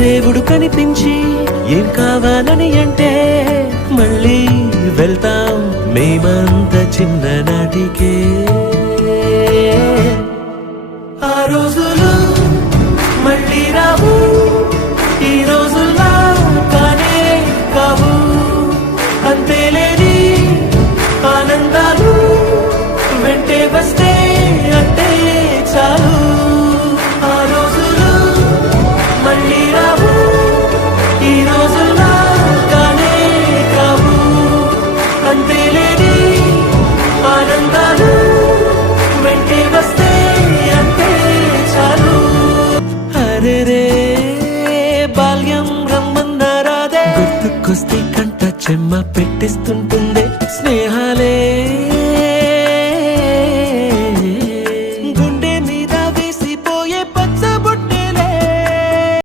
దేవుడు కనిపించి ఏం కావాలని అంటే మళ్ళీ వెళ్తాం మేమంత చిన్ననాటికే. ఆ రోజులు మళ్ళీ రావు, ఈ రోజుల్లా కానే కావు. అంతేలేని ఆనందాలు వెంటే వస్తే అంటే చాలు. ఆ రోజులు మళ్ళీ రావు, ఈ రోజుల్లా కానే కావు. అంతేలేని ఆనందాలు వెంటే వస్తే అంటే చాలు. అరెరే బాల్యం రమ్మన్నారాదే, గుర్తుకొస్తే కంట చెమ్మ పెట్టిస్తుంటే